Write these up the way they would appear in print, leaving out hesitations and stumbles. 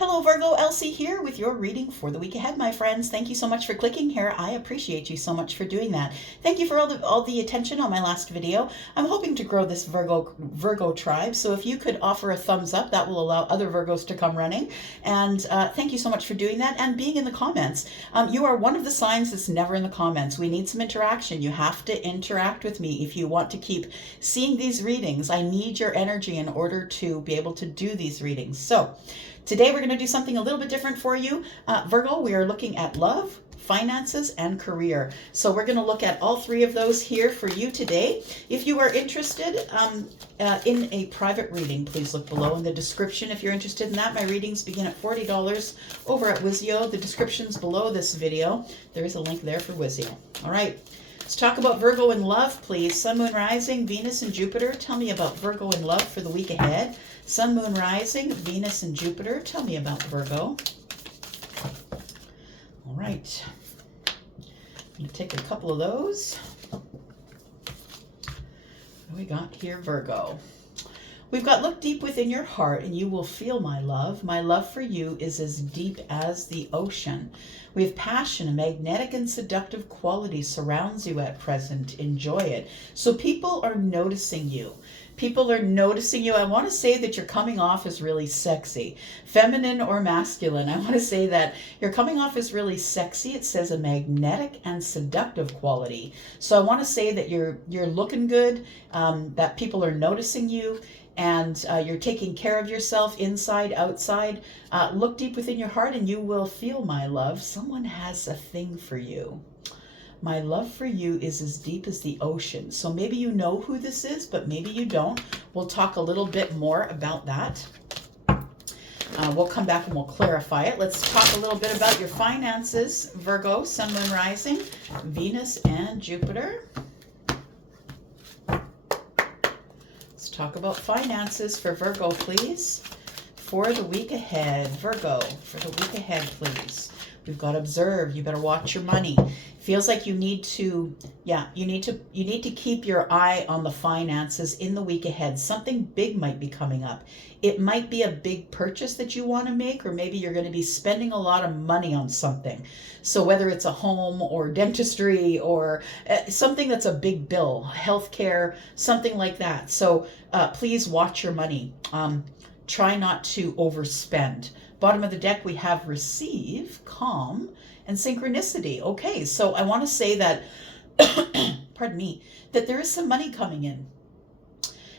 Hello Virgo, Elsie here with your reading for the week ahead, my friends. Thank you so much for clicking here. I appreciate you so much for doing that. Thank you for all the attention on my last video. I'm hoping to grow this Virgo tribe, so if you could offer a thumbs up, that will allow other Virgos to come running. And thank you so much for doing that and being in the comments. You are one of the signs that's never in the comments. We need some interaction. You have to interact with me if you want to keep seeing these readings. I need your energy in order to be able to do these readings. So today we're going to do something a little bit different for you. Virgo, we are looking at love, finances, and career. So we're going to look at all three of those here for you today. If you are interested in a private reading, please look below in the description if you're interested in that. My readings begin at $40 over at Wizio. The description's below this video. There is a link there for Wizio. All right. Let's talk about Virgo in love, please. Sun, Moon, Rising, Venus, and Jupiter. Tell me about Virgo in love for the week ahead. Sun, Moon, Rising, Venus, and Jupiter. Tell me about Virgo. All right. I'm going to take a couple of those. What do we got here, Virgo? We've got look deep within your heart and you will feel my love. My love for you is as deep as the ocean. We have passion, a magnetic and seductive quality surrounds you at present. Enjoy it. So people are noticing you. People are noticing you. I want to say that you're coming off as really sexy, feminine or masculine. I want to say that you're coming off as really sexy. It says a magnetic and seductive quality. So I want to say that you're looking good, that people are noticing you, and you're taking care of yourself inside, outside. Look deep within your heart and you will feel my love. Someone has a thing for you. My love for you is as deep as the ocean. So maybe you know who this is, but maybe you don't. We'll talk a little bit more about that. We'll come back and we'll clarify it. Let's talk a little bit about your finances, Virgo, Sun, Moon, Rising, Venus, and Jupiter. Let's talk about finances for Virgo, please. For the week ahead, Virgo, for the week ahead, please. We've got to observe. You better watch your money. Feels like you need to, you need to keep your eye on the finances in the week ahead. Something big might be coming up. It might be a big purchase that you want to make, or maybe you're going to be spending a lot of money on something. So whether it's a home or dentistry or something that's a big bill, healthcare, something like that. So please watch your money. Try not to overspend. Bottom of the deck, we have receive, calm, and synchronicity. Okay, so I want to say that, pardon me, that there is some money coming in.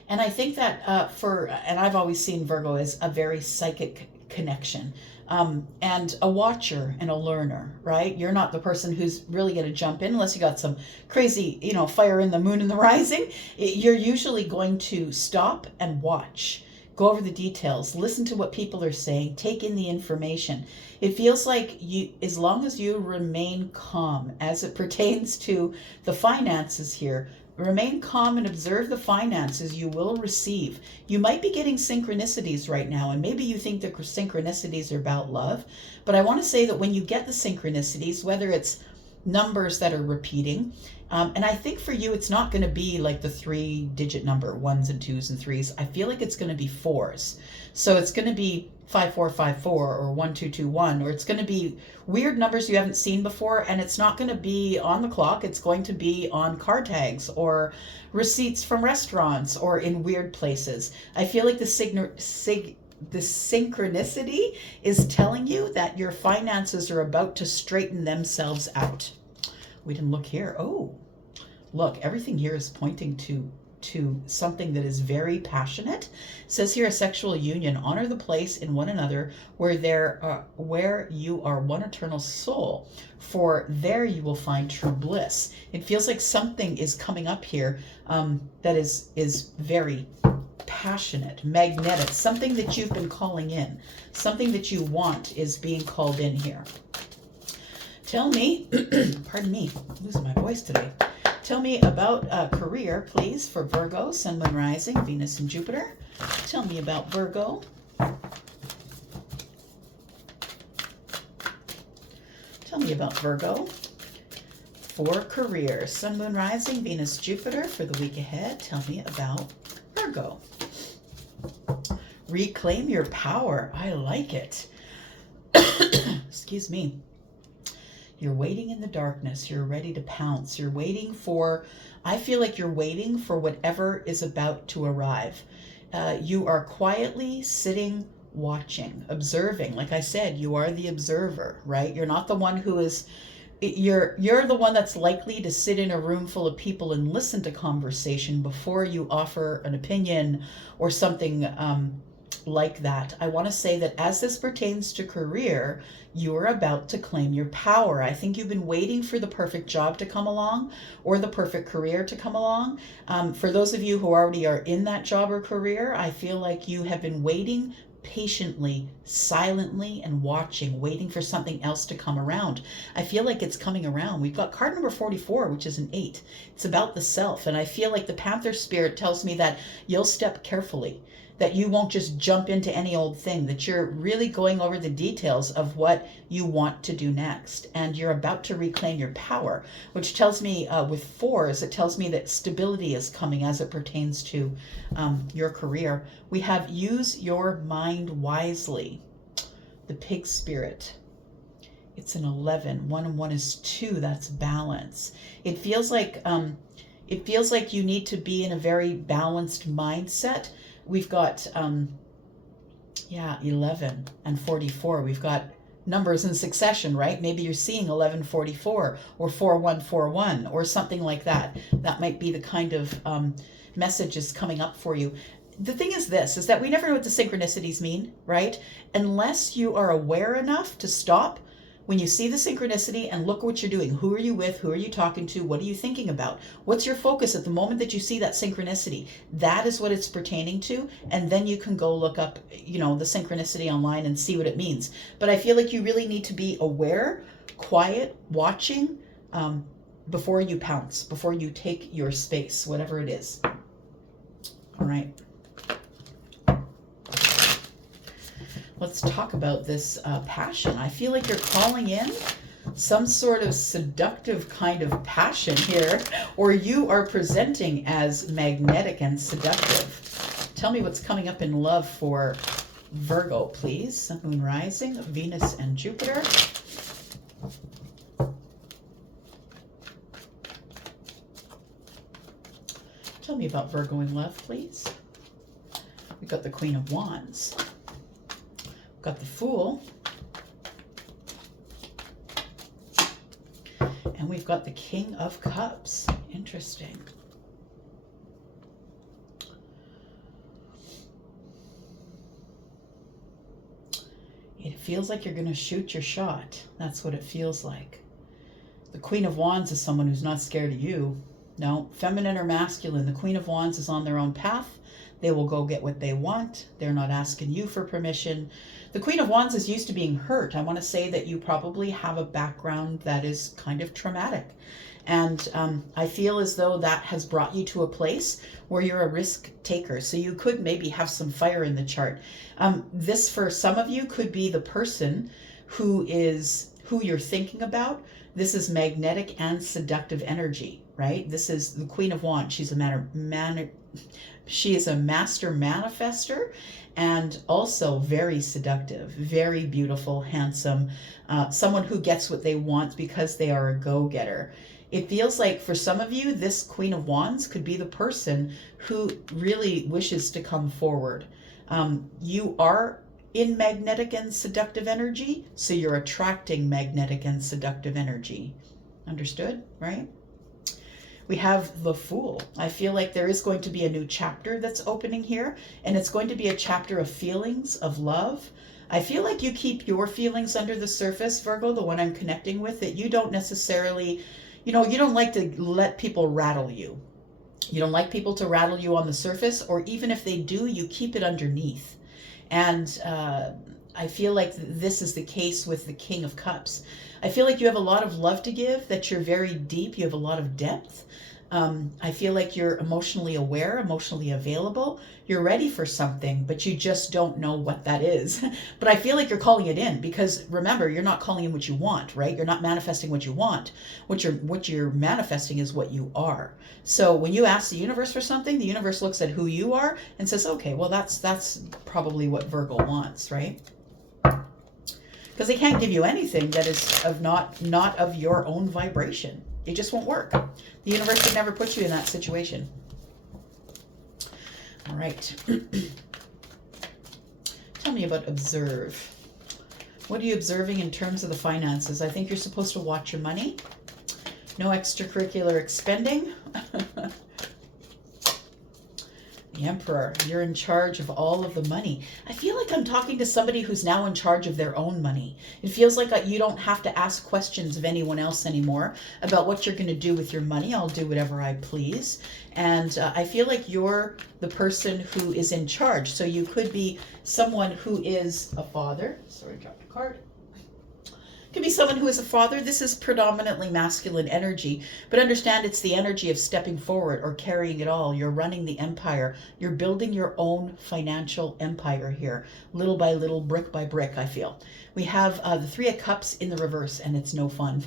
And I think that and I've always seen Virgo as a very psychic connection, and a watcher and a learner, right? You're not the person who's really going to jump in unless you got some crazy, fire in the moon and the rising. You're usually going to stop and watch. Go over the details, listen to what people are saying, take in the information. It feels like as long as you remain calm as it pertains to the finances here, remain calm and observe the finances, you will receive. You might be getting synchronicities right now, and maybe you think that synchronicities are about love, but I want to say that when you get the synchronicities, whether it's numbers that are repeating, and I think for you, it's not going to be like the 3-digit number, 1s and 2s and 3s. I feel like it's going to be 4s. So it's going to be 5454 or 1221, or it's going to be weird numbers you haven't seen before, and it's not going to be on the clock. It's going to be on car tags or receipts from restaurants or in weird places. I feel like the synchronicity is telling you that your finances are about to straighten themselves out. We didn't look here. Oh, look, everything here is pointing to something that is very passionate. It says here, a sexual union. Honor the place in one another where you are one eternal soul, for there you will find true bliss. It feels like something is coming up here that is very passionate, magnetic, something that you've been calling in, something that you want is being called in here. Tell me, pardon me, I'm losing my voice today. Tell me about career, please, for Virgo, Sun, Moon, Rising, Venus, and Jupiter. Tell me about Virgo. Tell me about Virgo for career, Sun, Moon, Rising, Venus, Jupiter for the week ahead. Tell me about Virgo. Reclaim your power. I like it. Excuse me. You're waiting in the darkness. You're ready to pounce. You're waiting for, I feel like you're waiting for whatever is about to arrive. You are quietly sitting, watching, observing. Like I said, you are the observer, right? You're not the one who is, you're the one that's likely to sit in a room full of people and listen to conversation before you offer an opinion or something like that. I want to say that as this pertains to career, you're about to claim your power. I think you've been waiting for the perfect job to come along or the perfect career to come along. For those of you who already are in that job or career, I feel like you have been waiting patiently, silently, and watching, waiting for something else to come around. I feel like it's coming around. We've got card number 44, which is an 8. It's about the self. And I feel like the Panther spirit tells me that you'll step carefully, that you won't just jump into any old thing, that you're really going over the details of what you want to do next. And you're about to reclaim your power, which tells me with 4s, it tells me that stability is coming as it pertains to your career. We have use your mind wisely. The pig spirit. It's an 11. 1 and 1 is 2. That's balance. It feels like you need to be in a very balanced mindset. We've got, 11 and 44. We've got numbers in succession, right? Maybe you're seeing 1144 or 4141 or something like that. That might be the kind of messages coming up for you. The thing is this, is that we never know what the synchronicities mean, right? Unless you are aware enough to stop when you see the synchronicity and look what you're doing. Who are you with? Who are you talking to? What are you thinking about? What's your focus at the moment that you see that synchronicity? That is what it's pertaining to. And then you can go look up, the synchronicity online and see what it means. But I feel like you really need to be aware, quiet, watching, before you pounce, before you take your space, whatever it is. All right. Let's talk about this passion. I feel like you're calling in some sort of seductive kind of passion here, or you are presenting as magnetic and seductive. Tell me what's coming up in love for Virgo, please. Sun, Moon, Rising, Venus, and Jupiter. Tell me about Virgo in love, please. We've got the Queen of Wands. Got the Fool, and we've got the King of Cups. Interesting. It feels like you're going to shoot your shot. That's what it feels like. The Queen of Wands is someone who's not scared of you. No, feminine or masculine, the Queen of Wands is on their own path. They will go get what they want. They're not asking you for permission. The Queen of Wands is used to being hurt. I want to say that you probably have a background that is kind of traumatic. And I feel as though that has brought you to a place where you're a risk taker. So you could maybe have some fire in the chart. This, for some of you, could be the person who you're thinking about. This is magnetic and seductive energy, right? This is the Queen of Wands. She's She is a master manifester and also very seductive, very beautiful, handsome, someone who gets what they want because they are a go-getter. It feels like for some of you, this Queen of Wands could be the person who really wishes to come forward. You are in magnetic and seductive energy, so you're attracting magnetic and seductive energy. Understood, right? We have the Fool. I feel like there is going to be a new chapter that's opening here, and it's going to be a chapter of feelings, of love. I feel like you keep your feelings under the surface, Virgo, the one I'm connecting with, that you don't necessarily, you don't like to let people rattle you. You don't like people to rattle you on the surface, or even if they do, you keep it underneath. And I feel like this is the case with the King of Cups. I feel like you have a lot of love to give, that you're very deep, you have a lot of depth. I feel like you're emotionally aware, emotionally available. You're ready for something, but you just don't know what that is. But I feel like you're calling it in because remember, you're not calling in what you want, right? You're not manifesting what you want. What you're manifesting is what you are. So when you ask the universe for something, the universe looks at who you are and says, okay, well, that's probably what Virgo wants, right? because they can't give you anything that is of not of your own vibration. It just won't work. The universe would never put you in that situation. All right. Tell me about observe. What are you observing in terms of the finances? I think you're supposed to watch your money. No extracurricular expending. The Emperor, you're in charge of all of the money. I feel like I'm talking to somebody who's now in charge of their own money. It feels like you don't have to ask questions of anyone else anymore about what you're going to do with your money. I'll do whatever I please. And I feel like you're the person who is in charge. So you could be someone who is a father. Sorry, I dropped a card. Could be someone who is a father. This is predominantly masculine energy, but understand it's the energy of stepping forward or carrying it all. You're running the empire. You're building your own financial empire here, little by little, brick by brick, I feel. We have the Three of Cups in the reverse, and it's no fun.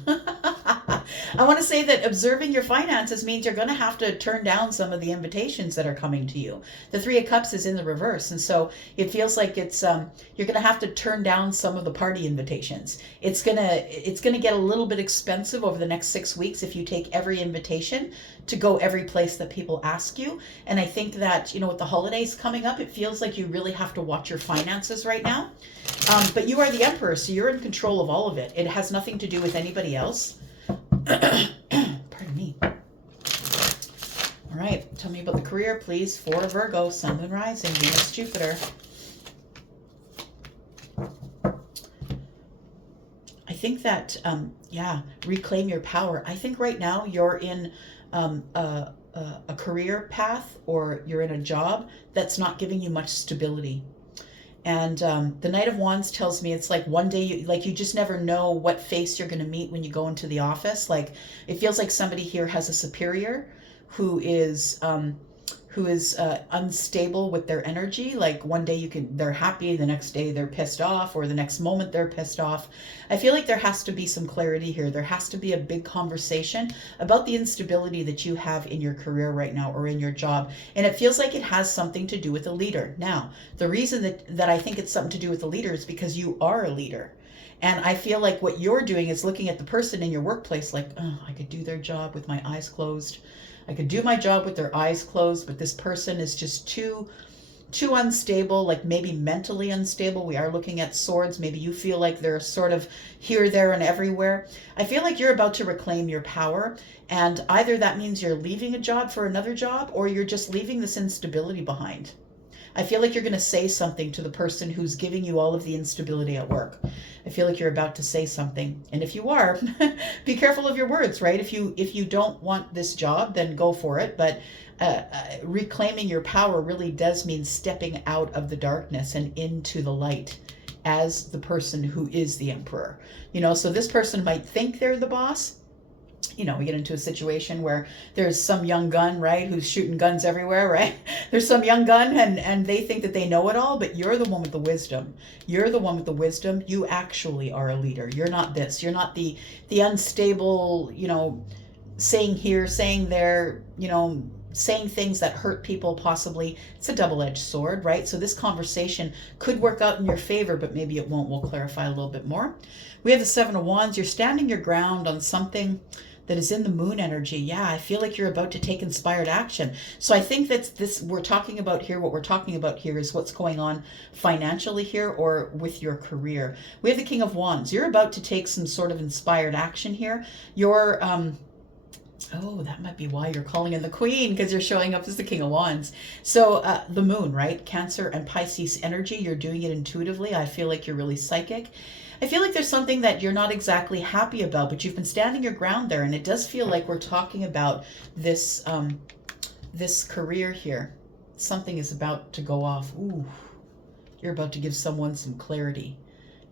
I want to say that observing your finances means you're going to have to turn down some of the invitations that are coming to you. The Three of Cups is in the reverse, and so it feels like it's you're going to have to turn down some of the party invitations. It's gonna get a little bit expensive over the next 6 weeks if you take every invitation to go every place that people ask you. And I think that, with the holidays coming up, it feels like you really have to watch your finances right now. But you are the Emperor, so you're in control of all of it. It has nothing to do with anybody else. Pardon me. All right, tell me about the career, please, for Virgo, Sun, Moon, Rising, Venus, Jupiter. I think that, reclaim your power. I think right now you're in a career path, or you're in a job that's not giving you much stability. And the Knight of Wands tells me it's like one day, you just never know what face you're going to meet when you go into the office. Like, it feels like somebody here has a superior who is unstable with their energy. Like, one day they're happy, the next day they're pissed off, or the next moment they're pissed off. I feel like there has to be some clarity here. There has to be a big conversation about the instability that you have in your career right now, or in your job. And it feels like it has something to do with a leader. Now, the reason that I think it's something to do with the leader is because you are a leader. And I feel like what you're doing is looking at the person in your workplace like, oh, I could do their job with my eyes closed. I could do my job with their eyes closed, but this person is just too unstable, like maybe mentally unstable. We are looking at swords. Maybe you feel like they're sort of here, there, and everywhere. I feel like you're about to reclaim your power, and either that means you're leaving a job for another job, or you're just leaving this instability behind. I feel like you're going to say something to the person who's giving you all of the instability at work. I feel like you're about to say something. And if you are, be careful of your words, right? If you don't want this job, then go for it. But reclaiming your power really does mean stepping out of the darkness and into the light as the person who is the Emperor. So this person might think they're the boss. We get into a situation where there's some young gun, right, who's shooting guns everywhere, right? There's some young gun and they think that they know it all, but you're the one with the wisdom. You're the one with the wisdom. You actually are a leader. You're not this. You're not the unstable, saying here, saying there, saying things that hurt people possibly. It's a double-edged sword, right? So this conversation could work out in your favor, but maybe it won't. We'll clarify a little bit more. We have the Seven of Wands. You're standing your ground on something that is in the moon energy. Yeah, I feel like you're about to take inspired action. So I think that's what we're talking about here is what's going on financially here, or with your career. We have the King of Wands. You're about to take some sort of inspired action here. You're, oh, that might be why you're calling in the Queen, because you're showing up as the King of Wands. So the moon, right? Cancer and Pisces energy. You're doing it intuitively. I feel like you're really psychic. I feel like there's something that you're not exactly happy about, but you've been standing your ground there, and it does feel like we're talking about this this career here. Something is about to go off. Ooh, you're about to give someone some clarity.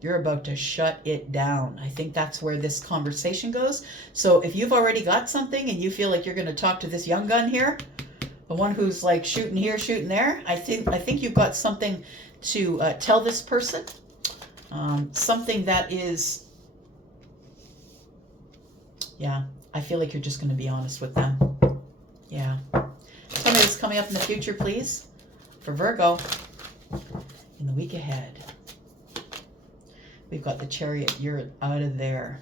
You're about to shut it down. I think that's where this conversation goes. So if you've already got something and you feel like you're going to talk to this young gun here, the one who's like shooting here, shooting there, I think you've got something to tell this person. Something that is, yeah, I feel like you're just going to be honest with them. Yeah. Tell me what's coming up in the future, please, for Virgo in the week ahead. We've got the Chariot. You're out of there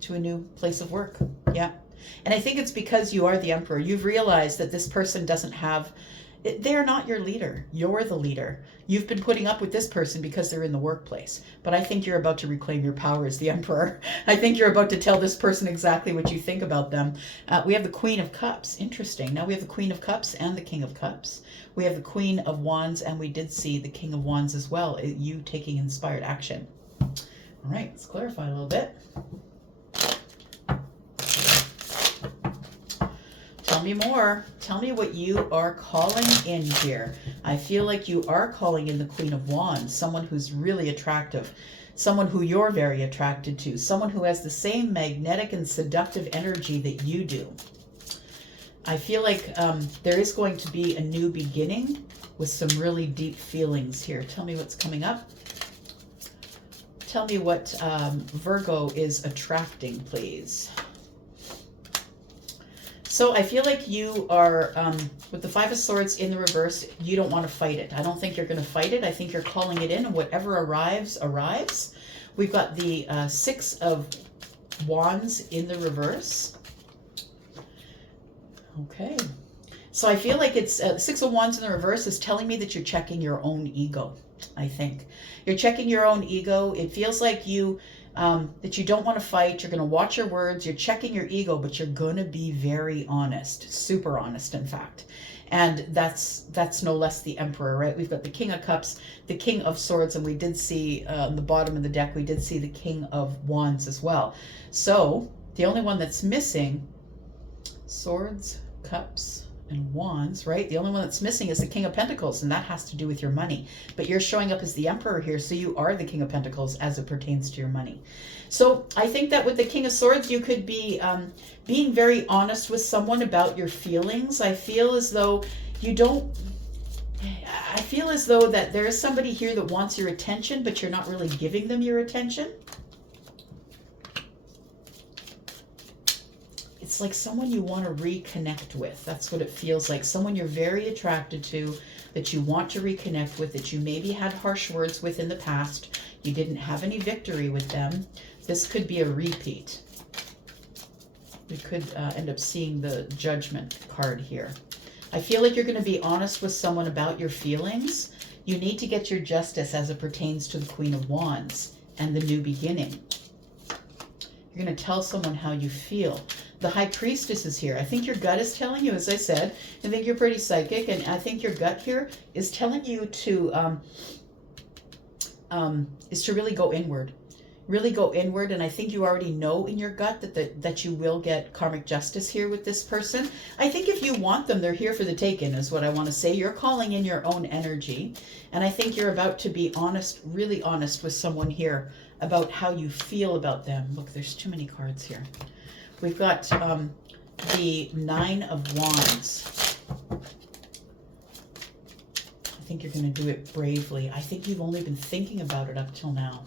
to a new place of work. Yeah. And I think it's because you are the Emperor. You've realized that this person doesn't have, they're not your leader. You're the leader. You've been putting up with this person because they're in the workplace. But I think you're about to reclaim your power as the Emperor. I think you're about to tell this person exactly what you think about them. We have the Queen of Cups. Interesting. Now we have the Queen of Cups and the King of Cups. We have the Queen of Wands, and we did see the King of Wands as well. You taking inspired action. All right, let's clarify a little bit. Tell me more. Tell me what you are calling in here. I feel like you are calling in the Queen of Wands, someone who's really attractive, someone who you're very attracted to, someone who has the same magnetic and seductive energy that you do. I feel like there is going to be a new beginning with some really deep feelings here. Tell me what's coming up. Tell me what Virgo is attracting, please. So I feel like you are, with the Five of Swords in the reverse, you don't want to fight it. I don't think you're going to fight it. I think you're calling it in, and whatever arrives, arrives. We've got the Six of Wands in the reverse. Okay. So I feel like it's Six of Wands in the reverse is telling me that you're checking your own ego, I think. You're checking your own ego. It feels like you... that you don't want to fight. You're going to watch your words. You're checking your ego, but you're going to be very honest, super honest, in fact. And that's no less the Emperor, right? We've got the King of Cups, the King of Swords, and we did see on the bottom of the deck, we did see the King of Wands as well. So the only one that's missing, Swords, Cups, and Wands, right? The only one that's missing is the King of Pentacles, and that has to do with your money. But you're showing up as the Emperor here, so you are the King of Pentacles as it pertains to your money. So I think that with the King of Swords, you could be being very honest with someone about your feelings. I feel as though you don't... I feel as though that there is somebody here that wants your attention, but you're not really giving them your attention. It's like someone you want to reconnect with. That's what it feels like. Someone you're very attracted to, that you want to reconnect with, that you maybe had harsh words with in the past. You didn't have any victory with them. This could be a repeat. We could end up seeing the Judgment card here. I feel like you're going to be honest with someone about your feelings. You need to get your justice as it pertains to the Queen of Wands and the new beginning. You're going to tell someone how you feel. The High Priestess is here. I think your gut is telling you, as I said, I think you're pretty psychic, and I think your gut here is telling you to really go inward. Really go inward, and I think you already know in your gut that you will get karmic justice here with this person. I think if you want them, they're here for the taking, is what I want to say. You're calling in your own energy, and I think you're about to be honest, really honest with someone here about how you feel about them. Look, there's too many cards here. We've got the Nine of Wands. I think you're going to do it bravely. I think you've only been thinking about it up till now.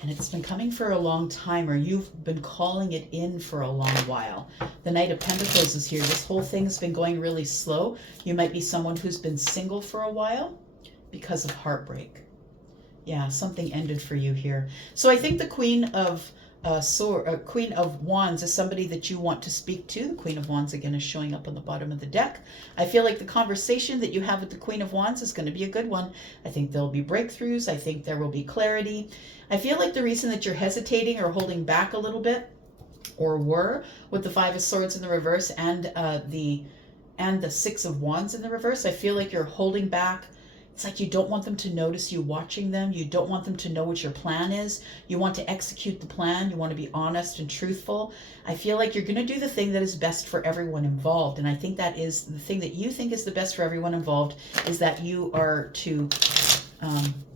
And it's been coming for a long time, or you've been calling it in for a long while. The Knight of Pentacles is here. This whole thing's been going really slow. You might be someone who's been single for a while because of heartbreak. Yeah, something ended for you here. So I think the Queen of Wands is somebody that you want to speak to. The Queen of Wands again is showing up on the bottom of the deck. I feel like the conversation that you have with the Queen of Wands is going to be a good one. I think there'll be breakthroughs. I think there will be clarity. I feel like the reason that you're hesitating or holding back a little bit, or were, with the Five of Swords in the reverse and the Six of Wands in the reverse, I feel like you're holding back. It's like you don't want them to notice you watching them. You don't want them to know what your plan is. You want to execute the plan. You want to be honest and truthful. I feel like you're going to do the thing that is best for everyone involved. And I think that is the thing that you think is the best for everyone involved, is that you are to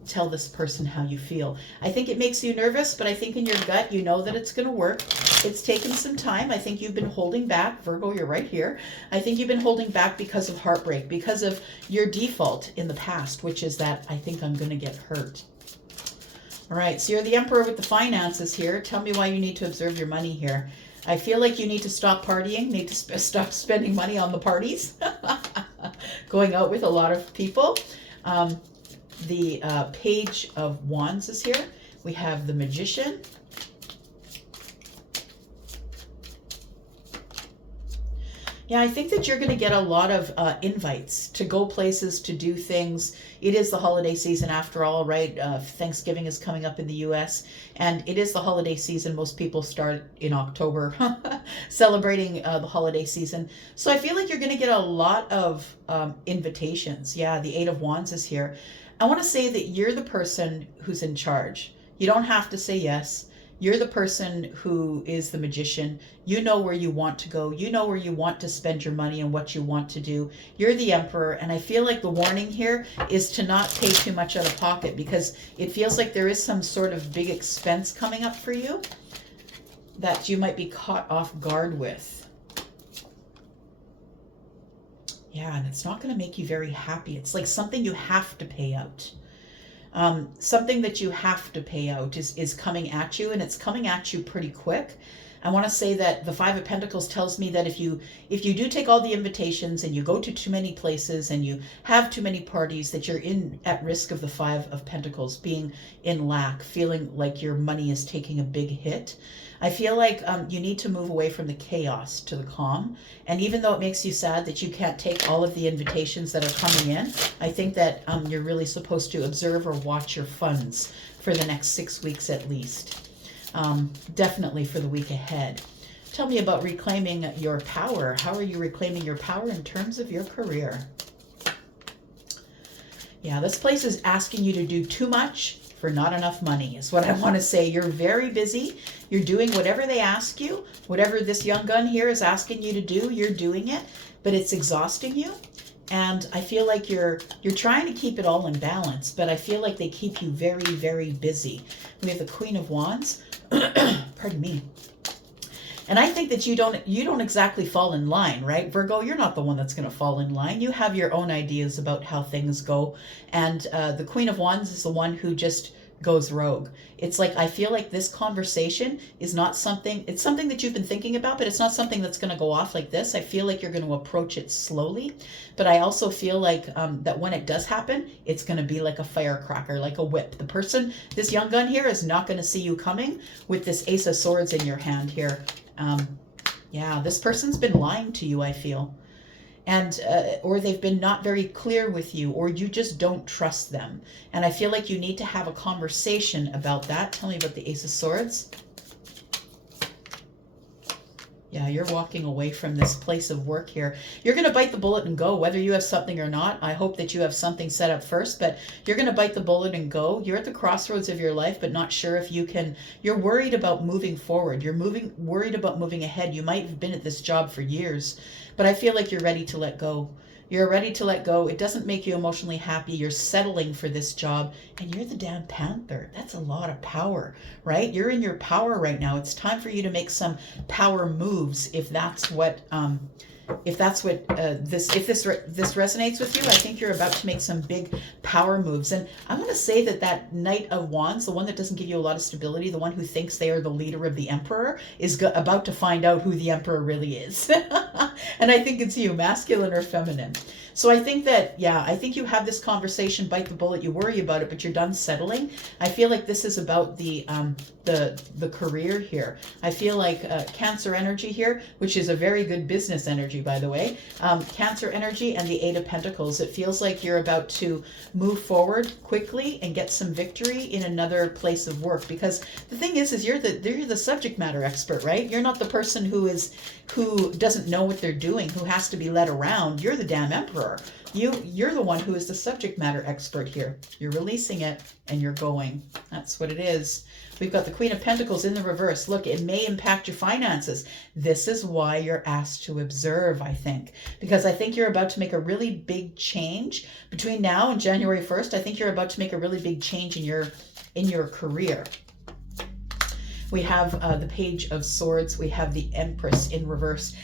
tell this person how you feel. I think it makes you nervous, but I think in your gut, you know that it's going to work. It's taken some time. I think you've been holding back. Virgo, you're right here. I think you've been holding back because of heartbreak, because of your default in the past, which is that I think I'm going to get hurt. All right, so you're the Emperor with the finances here. Tell me why you need to observe your money here. I feel like you need to stop partying, need to stop spending money on the parties, going out with a lot of people. the Page of Wands is here. We have the Magician. Yeah, I think that you're going to get a lot of invites to go places, to do things. It is the holiday season after all, right? Thanksgiving is coming up in the US, and it is the holiday season. Most people start in October celebrating the holiday season. So I feel like you're going to get a lot of invitations. Yeah, the Eight of Wands is here. I want to say that you're the person who's in charge. You don't have to say yes. You're the person who is the magician. You know where you want to go. You know where you want to spend your money and what you want to do. You're the emperor. And I feel like the warning here is to not pay too much out of pocket, because it feels like there is some sort of big expense coming up for you that you might be caught off guard with. Yeah, and it's not going to make you very happy. It's like something you have to pay out. Something that you have to pay out is coming at you, and it's coming at you pretty quick. I want to say that the Five of Pentacles tells me that if you do take all the invitations and you go to too many places and you have too many parties, that you're at risk of the Five of Pentacles being in lack, feeling like your money is taking a big hit. I feel like you need to move away from the chaos to the calm. And even though it makes you sad that you can't take all of the invitations that are coming in, I think that you're really supposed to observe or watch your funds for the next 6 weeks at least. Definitely for the week ahead. Tell me about reclaiming your power. How are you reclaiming your power in terms of your career? Yeah, this place is asking you to do too much for not enough money is what I want to say. You're very busy. You're doing whatever they ask you. Whatever this young gun here is asking you to do, you're doing it, but it's exhausting you. And I feel like you're trying to keep it all in balance, but I feel like they keep you very, very busy. We have the Queen of Wands. Pardon me. And I think that you don't exactly fall in line, right? Virgo, you're not the one that's going to fall in line. You have your own ideas about how things go. And the Queen of Wands is the one who just goes rogue. It's like, I feel like this conversation is not something, it's something that you've been thinking about, but it's not something that's going to go off like this. I feel like you're going to approach it slowly. But I also feel like that when it does happen, it's going to be like a firecracker, like a whip. The person, this young gun here, is not going to see you coming with this Ace of Swords in your hand here. Yeah, this person's been lying to you, I feel. And or they've been not very clear with you, or you just don't trust them. And I feel like you need to have a conversation about that. Tell me about the Ace of Swords. Yeah, you're walking away from this place of work here. You're going to bite the bullet and go, whether you have something or not. I hope that you have something set up first, but you're going to bite the bullet and go. You're at the crossroads of your life, but not sure if you can. You're worried about moving forward. You're worried about moving ahead. You might have been at this job for years, but I feel like you're ready to let go. You're ready to let go. It doesn't make you emotionally happy. You're settling for this job, and you're the damn Panther. That's a lot of power, right? You're in your power right now. It's time for you to make some power moves. If that's what this resonates with you, I think you're about to make some big power moves. And I'm going to say that Knight of Wands, the one that doesn't give you a lot of stability, the one who thinks they are the leader of the Emperor, is about to find out who the Emperor really is. And I think it's you, masculine or feminine. So I think that, yeah, I think you have this conversation, bite the bullet, you worry about it, but you're done settling. I feel like this is about the career here. I feel like Cancer energy here, which is a very good business energy, by the way. Cancer energy and the Eight of Pentacles. It feels like you're about to move forward quickly and get some victory in another place of work. Because the thing is you're the subject matter expert, right? You're not the person who doesn't know what they're doing, who has to be led around. You're the damn Emperor. You're the one who is the subject matter expert here. You're releasing it and you're going. That's what it is. We've got the Queen of Pentacles in the reverse. Look, it may impact your finances. This is why you're asked to observe, I think. Because I think you're about to make a really big change. Between now and January 1st, I think you're about to make a really big change in your career. We have the Page of Swords. We have the Empress in reverse.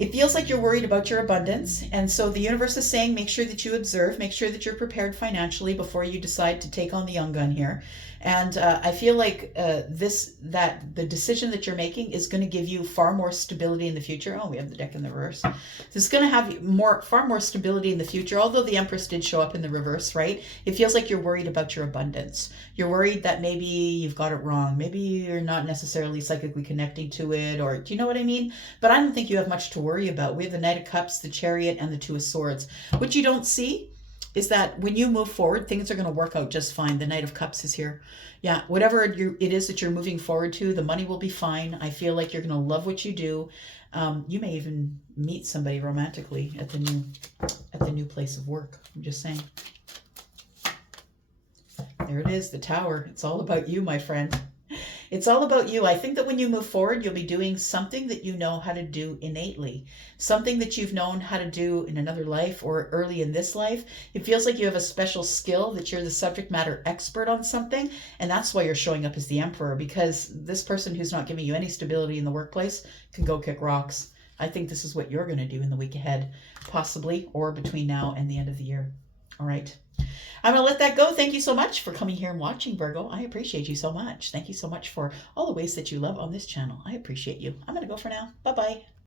It feels like you're worried about your abundance. And so the universe is saying, make sure that you observe, make sure that you're prepared financially before you decide to take on the young gun here. And I feel like that the decision that you're making is going to give you far more stability in the future. Oh, we have the deck in the reverse. This is going to have far more stability in the future. Although the Empress did show up in the reverse, right? It feels like you're worried about your abundance. You're worried that maybe you've got it wrong. Maybe you're not necessarily psychically connecting to it, or do you know what I mean? But I don't think you have much to worry about. We have the Knight of Cups, the Chariot, and the Two of Swords. What you don't see is that when you move forward, things are going to work out just fine. The Knight of Cups is here. Yeah, whatever it is that you're moving forward to, the money will be fine. I feel like you're going to love what you do. You may even meet somebody romantically at the new place of work. I'm just saying. There it is, the Tower. It's all about you, my friend. It's all about you. I think that when you move forward, you'll be doing something that you know how to do innately, something that you've known how to do in another life or early in this life. It feels like you have a special skill, that you're the subject matter expert on something, and that's why you're showing up as the Emperor, because this person who's not giving you any stability in the workplace can go kick rocks. I think this is what you're going to do in the week ahead, possibly, or between now and the end of the year. All right. I'm going to let that go. Thank you so much for coming here and watching, Virgo. I appreciate you so much. Thank you so much for all the ways that you love on this channel. I appreciate you. I'm going to go for now. Bye-bye.